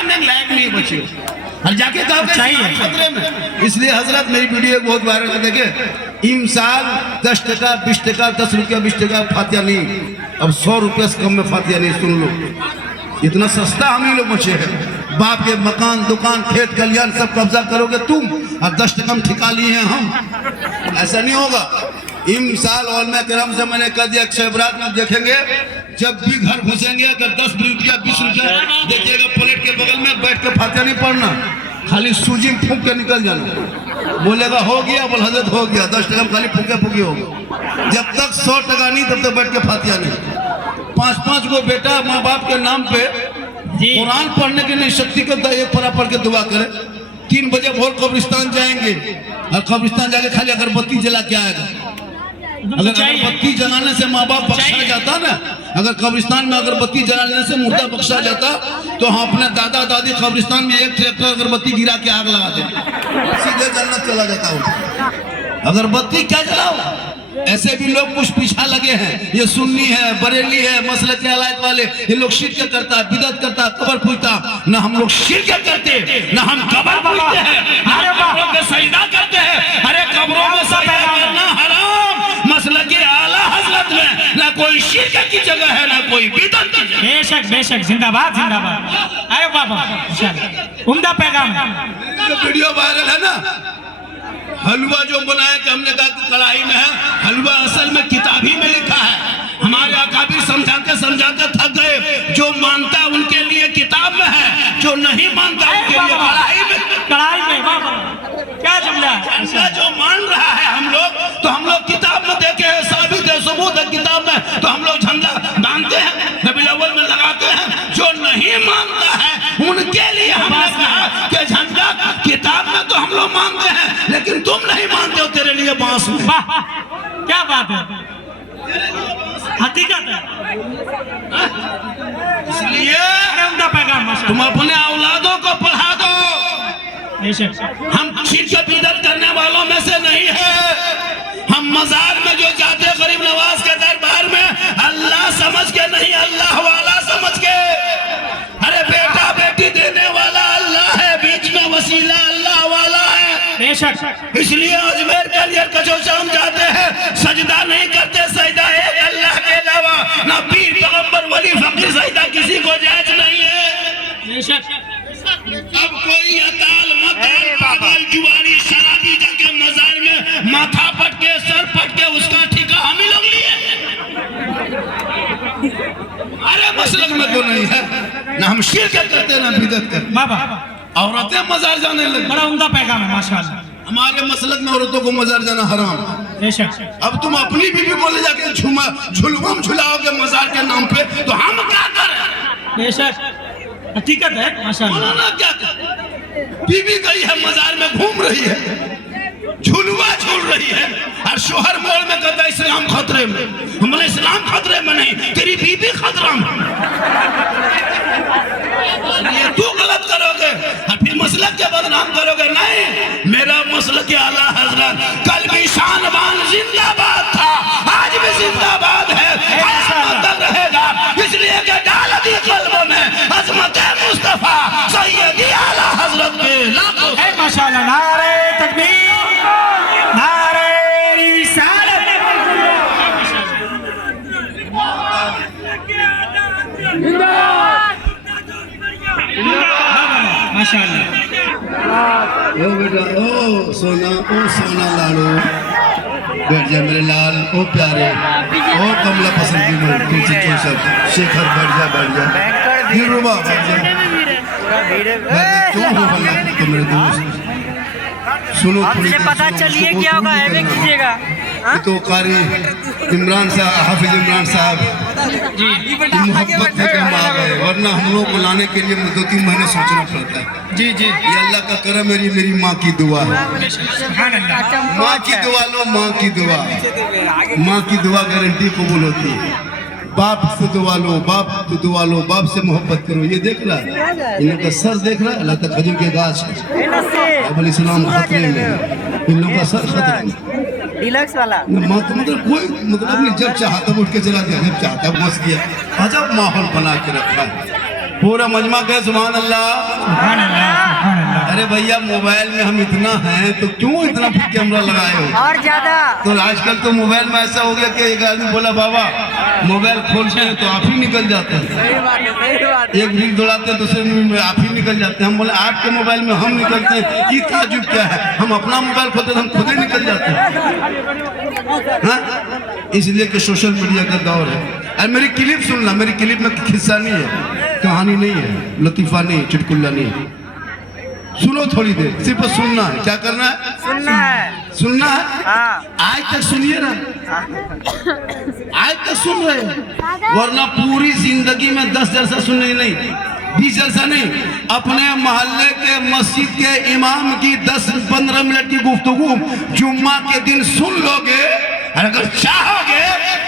करने के लायक नहीं बची और जाके कहा खतरे में। इसलिए हजरत मेरी वीडियो बहुत वायरल है, देखे इमसाल 10 टका 20 टका 10 रुपया 20 टका फातिया नहीं, अब 100 रुपये से कम में फातिया नहीं। सुन लो इतना सस्ता हम ही लोग बचे हैं। बाप के मकान दुकान खेत खलियान सब कब्जा करोगे तुम और 10 टका में ठिका लिए हैं हम, ऐसा नहीं होगा। इमसाल औलमा करम से मैंने कह दिया शबरात में देखेंगे, जब भी घर घुसेंगे अगर 10 रुपया 20 रुपया देखिएगा प्लेट के बगल में बैठ के फातिहा नहीं पढ़ना, खाली सूजी में फूंक के निकल जाना। बोलेगा हो गया, बोल हजरत हो गया, 10 टका में खाली फूके फूकी होगा। जब तक 100 टका नहीं तब तक बैठ के फातिहा नहीं। 5-5 को बेटा माँ बाप के नाम पे कुरान पढ़ने के लिए शक्ति को एक परा पढ़ के दुआ करे। 3 बजे भोर कब्रिस्तान जाएंगे और कब्रिस्तान जाके खाली अगरबत्ती जला के आएगा। अगर अगरबत्ती जलाने से माँ बाप बख्शा जाता ना, अगर कब्रिस्तान में अगरबत्ती जलाने से मुर्दा बख्शा जाता तो हम अपने दादा दादी कब्रिस्तान में एक ट्रैक्टर अगरबत्ती गिरा के आग लगा देते, सीधे जन्नत चला जाता हो। अगरबत्ती क्या जलाओ? ऐसे भी लोग कुछ पीछा लगे हैं, ये सुन्नी है बरेली है मसलक अलायत वाले, ये लोग शिरक करता है बिदअत करता है कब्र पूजता। न हम लोग शिरक करते न हम कब्र पूजते हैं, अरे कब्रों पे सजदा करते हैं, अरे कब्रों में सजदा करना हराम। मसलक आला हजरत में ना कोई शिरक की जगह है ना कोई बिदअत की जगह। बेशक बेशक, जिंदाबाद जिंदाबाद। अरे बाबा उम्दा पैगाम। वीडियो वायरल है ना, हलवा जो बनाए कि हमने कहा कि कढ़ाई में है, हलवा असल में किताब ही में लिखा है। हमारे अकाबिर समझाते थक गए, जो मानता है उनके लिए किताब में है, जो नहीं मानता उनके लिए कढ़ाई में। क्या जुमला जो मान रहा है हम लोग किताब में देखे हैं, साबित है सबूत है किताब में, तो हम लोग झंडा बांधते हैं रबीउल अव्वल में लगाते हैं। जो नहीं मानता है उनके लिए हमने कहा कि झंडा किताब में तो हम लोग मानते हैं, लेकिन तुम नहीं मानते हो, तेरे लिए बांस में। क्या बात है, हकीकत है। इसलिए पैगाम तुम अपने औलादों को पढ़ा दो। हम शिरक बिदअत करने वालों में से नहीं है। हम मजार में जो जाते गरीब नवाज के दरबार में अल्लाह समझ के नहीं, अल्लाह वाला समझ के। अरे बेटा बेटी देने वाला अल्लाह है, बीच में वसीला अल्लाह वाला है। बेशक इसलिए अजमेर के लिए कचौचा हम जाते हैं, सजदा नहीं करते, सजदा एक अल्लाह के अलावा ना पीर पैगंबर वली फकीर सजदा किसी को जायज नहीं है। बेशक अब कोई अताल मताल पागल जुआरी शराबी जाके मजार में माथा पटके सर पटके उसका ठिका हम ही लोग लिए। अरे मसलक में तो नहीं है ना, हम शिरक करते ना बिदअत करते। बाबा औरतें मजार जाने लगी, बड़ा उम्दा पैगाम है माशाअल्लाह। हमारे मसलक में औरतों को मजार जाना हराम। बेशक अब तुम अपनी बीवी को ले जाके झुलवम झुलाओगे मजार के नाम पे, तो हम क्या करें? बेशक हकीकत है माशाअल्लाह। क्या कर बीवी गई है मजार में घूम रही है, झुलवा झूल रही है, और शोहर मोड़ में कहता है इस्लाम खतरे में। हमने इस्लाम खतरे में नहीं, तेरी बीवी खतरा में। ये तू गलत करोगे और फिर मसलक के बदनाम करोगे। नहीं, मेरा मसलक आला हजरत कल भी शानबान जिंदाबाद था, आज भी जिंदाबाद है, कयामत रहेगा। इसलिए कि डाल दी कल्बों में अजमत मुस्तफा सैयदी आला हजरत के लाखों है माशाअल्लाह। नारे तकबीर, नारे रिसालत। माशाअल्लाह। ओ बेटा ओ सोना लाडो, बैठ जा मेरे लाल, ओ प्यारे, ओ कमला पसंद की मन तुलसी चौसठ शेखर, बैठ जा दिलरुबा, बैठ जा। क्यों हो भला तुम मेरे दोस्त? सुनो थोड़ी देर, पता चलिए क्या होगा, ऐसे कीजिएगा। तो कारी इमरान साहब, हाफिज इमरान साहब मोहब्बत से कम आ गए, वरना हम लोग को लाने के लिए 2-3 महीने सोचना पड़ता है। जी जी, ये अल्लाह का करम, मेरी माँ की दुआ है। माँ की दुआ लो, माँ की दुआ, माँ की दुआ गारंटी कबूल होती है। बाप से दुआ लो, बाप से मोहब्बत करो। ये देख रहा इनका सर, देख रहा अल्लाह तक खजूर के गाछ है, अब इस्लाम खतरे में, इन लोगों का सर खतरे में। डिलक्स वाला मतलब कोई मतलब नहीं, जब चाहता उठ के चला गया, जब चाहता बस गया। अजब माहौल बना के रखा है। पूरा मजमा कहे सुभान अल्लाह। सुभान अल्लाह, सुभान अल्लाह। अरे भैया मोबाइल में हम इतना हैं तो क्यों इतना कैमरा लगाए हो? और ज्यादा तो आजकल तो मोबाइल में ऐसा हो गया कि एक आदमी बोला बाबा मोबाइल खोलते हैं तो आप ही निकल जाते हैं, सही बात है, सही बात है। एक रील दौड़ाते हैं दूसरे रील में आप ही निकल जाते हैं। हम बोले आपके मोबाइल में हम निकलते हैं, ये ताजुब क्या है? हम अपना मोबाइल खोलते हैं हम खुद ही निकल जाते हैं। हाँ? इसलिए कि सोशल मीडिया का दौर है। अरे मेरी क्लिप सुनना, मेरी क्लिप में किस्सा नहीं है, कहानी नहीं है, लतीफा नहीं, चुटकुल्ला नहीं। सुनो थोड़ी देर, सिर्फ सुनना है। क्या करना है? सुनना है। सुनना है। हाँ। आज तक सुनिए ना, आज तक सुन रहे हैं, वरना पूरी जिंदगी में 10 जलसा सुनने नहीं, 20 जलसा नहीं, अपने मोहल्ले के मस्जिद के इमाम की 10-15 मिनट की गुफ्तगू जुम्मा के दिन सुन लोगे। और अगर चाहोगे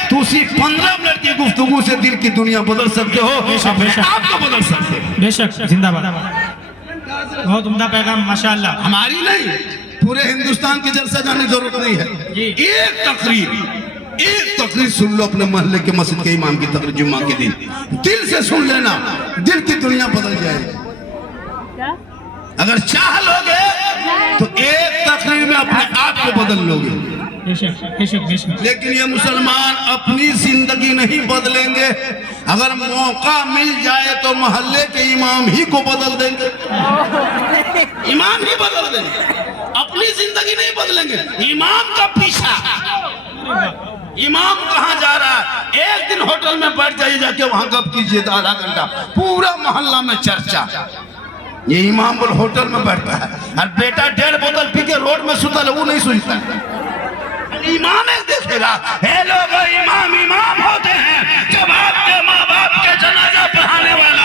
तो उसी 15 मिनट की गुफ्तगू से दिल की दुनिया बदल सकते हो, अपने आप को बदल सकते हो। बेशक, जिंदाबाद। बहुत उम्दा पैगाम, माशाअल्लाह। हमारी नहीं, पूरे हिंदुस्तान के जलसा जाने की जरूरत नहीं है। एक तकरीर सुन लो अपने मोहल्ले के मस्जिद के इमाम की तकरीर जुम्मा के दिन, दिल से सुन लेना, दिल की दुनिया बदल जाएगी। अगर चाह लोगे तो एक तकरीर में अपने आप को बदल लोगे। बेशक, बेशक, बेशक। लेकिन ये मुसलमान अपनी जिंदगी नहीं बदलेंगे। अगर मौका मिल जाए तो मोहल्ले के इमाम ही को बदल देंगे, इमाम ही बदल देंगे, अपनी जिंदगी नहीं बदलेंगे। इमाम का पीछा, इमाम कहाँ जा रहा है? एक दिन होटल में बैठ जाइए, जाके वहां गप कीजिए आधा घंटा, पूरा मोहल्ला में चर्चा। ये इमाम बोल होटल में बैठता है और बेटा 1.5 बोतल पी के रोड में सुता है, वो नहीं सुनता। इमाम एक देखेगा, हे लोग, इमाम इमाम होते हैं जब आपके माँ बाप के जनाजा पढ़ाने वाला